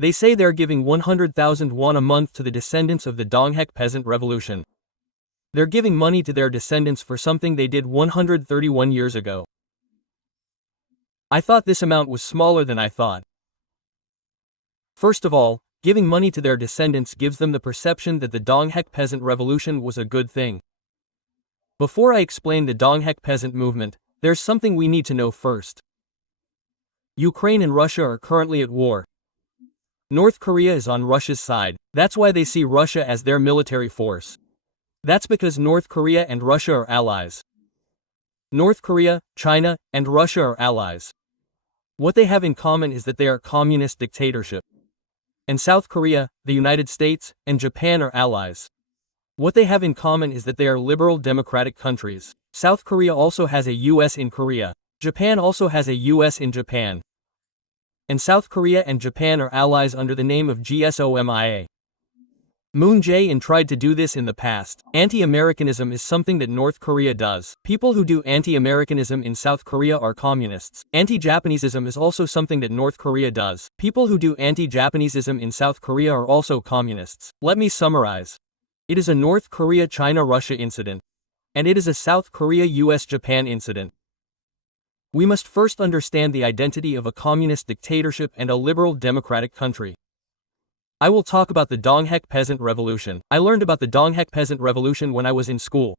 They say they're giving 100,000 won a month to the descendants of the Donghak Peasant Revolution. They're giving money to their descendants for something they did 131 years ago. I thought this amount was smaller than I thought. First of all, giving money to their descendants gives them the perception that the Donghak Peasant Revolution was a good thing. Before I explain the Donghak Peasant movement, there's something we need to know first. Ukraine and Russia are currently at war. North Korea is on Russia's side. That's why they see Russia as their military force. That's because North Korea and Russia are allies. North Korea, China, and Russia are allies. What they have in common is that they are communist dictatorship. And South Korea, the United States, and Japan are allies. What they have in common is that they are liberal democratic countries. South Korea also has a US in Korea. Japan also has a US in Japan. And South Korea and Japan are allies under the name of GSOMIA. Moon Jae-in tried to do this in the past. Anti-Americanism is something that North Korea does. People who do anti-Americanism in South Korea are communists. Anti-Japanesism is also something that North Korea does. People who do anti-Japanesism in South Korea are also communists. Let me summarize. It is a North Korea-China-Russia incident. And it is a South Korea-US-Japan incident. We must first understand the identity of a communist dictatorship and a liberal democratic country. I will talk about the Donghak Peasant Revolution. I learned about the Donghak Peasant Revolution when I was in school.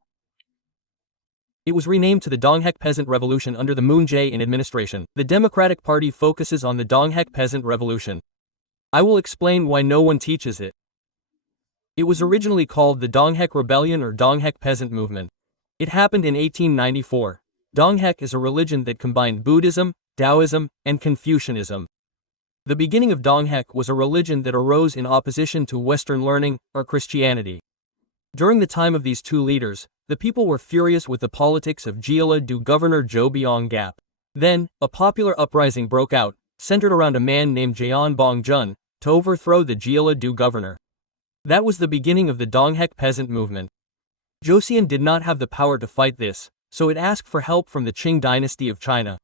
It was renamed to the Donghak Peasant Revolution under the Moon Jae-in administration. The Democratic Party focuses on the Donghak Peasant Revolution. I will explain why no one teaches it. It was originally called the Donghak Rebellion or Donghak Peasant Movement. It happened in 1894. Donghak is a religion that combined Buddhism, Taoism, and Confucianism. The beginning of Donghak was a religion that arose in opposition to Western learning, or Christianity. During the time of these two leaders, the people were furious with the politics of Jeolla-do Governor Jo Byung-gap. Then, a popular uprising broke out, centered around a man named Jeon Bong-jun, to overthrow the Jeolla-do governor. That was the beginning of the Donghak Peasant movement. Joseon did not have the power to fight this, so it asked for help from the Qing dynasty of China.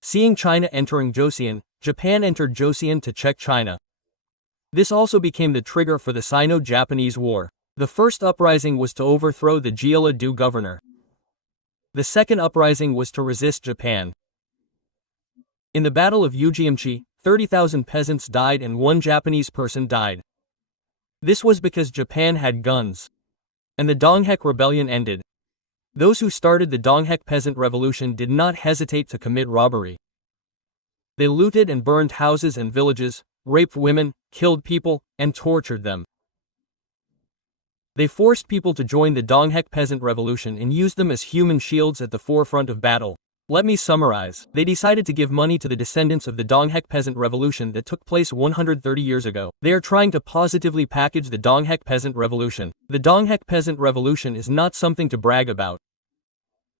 Seeing China entering Joseon, Japan entered Joseon to check China. This also became the trigger for the Sino-Japanese War. The first uprising was to overthrow the Jeolla-do governor. The second uprising was to resist Japan. In the Battle of Ujiamchi, 30,000 peasants died and 1 Japanese person died. This was because Japan had guns. And the Donghak Rebellion ended. Those who started the Donghak Peasant Revolution did not hesitate to commit robbery. They looted and burned houses and villages, raped women, killed people, and tortured them. They forced people to join the Donghak Peasant Revolution and used them as human shields at the forefront of battle. Let me summarize. They decided to give money to the descendants of the Donghak Peasant Revolution that took place 130 years ago. They are trying to positively package the Donghak Peasant Revolution. The Donghak Peasant Revolution is not something to brag about.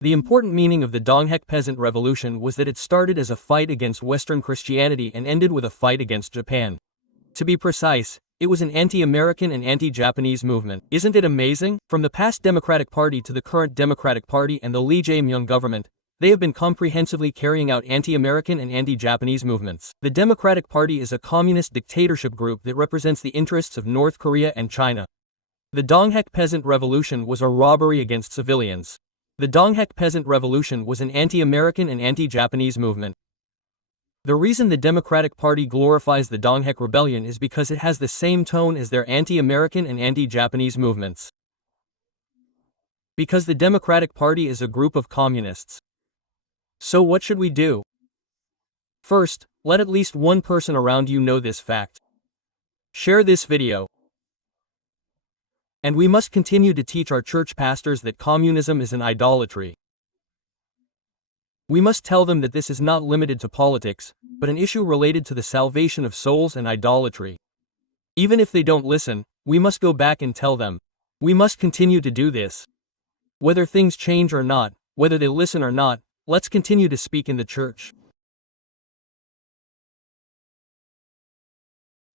The important meaning of the Donghak Peasant Revolution was that it started as a fight against Western Christianity and ended with a fight against Japan. To be precise, it was an anti-American and anti-Japanese movement. Isn't it amazing? From the past Democratic Party to the current Democratic Party and the Lee Jae-myung government, they have been comprehensively carrying out anti-American and anti-Japanese movements. The Democratic Party is a communist dictatorship group that represents the interests of North Korea and China. The Donghak Peasant Revolution was a robbery against civilians. The Donghak Peasant Revolution was an anti-American and anti-Japanese movement. The reason the Democratic Party glorifies the Donghak Rebellion is because it has the same tone as their anti-American and anti-Japanese movements. Because the Democratic Party is a group of communists. So what should we do? First, let at least one person around you know this fact. Share this video. And we must continue to teach our church pastors that communism is an idolatry. We must tell them that this is not limited to politics, but an issue related to the salvation of souls and idolatry. Even if they don't listen, we must go back and tell them. We must continue to do this. Whether things change or not, whether they listen or not, let's continue to speak in the church.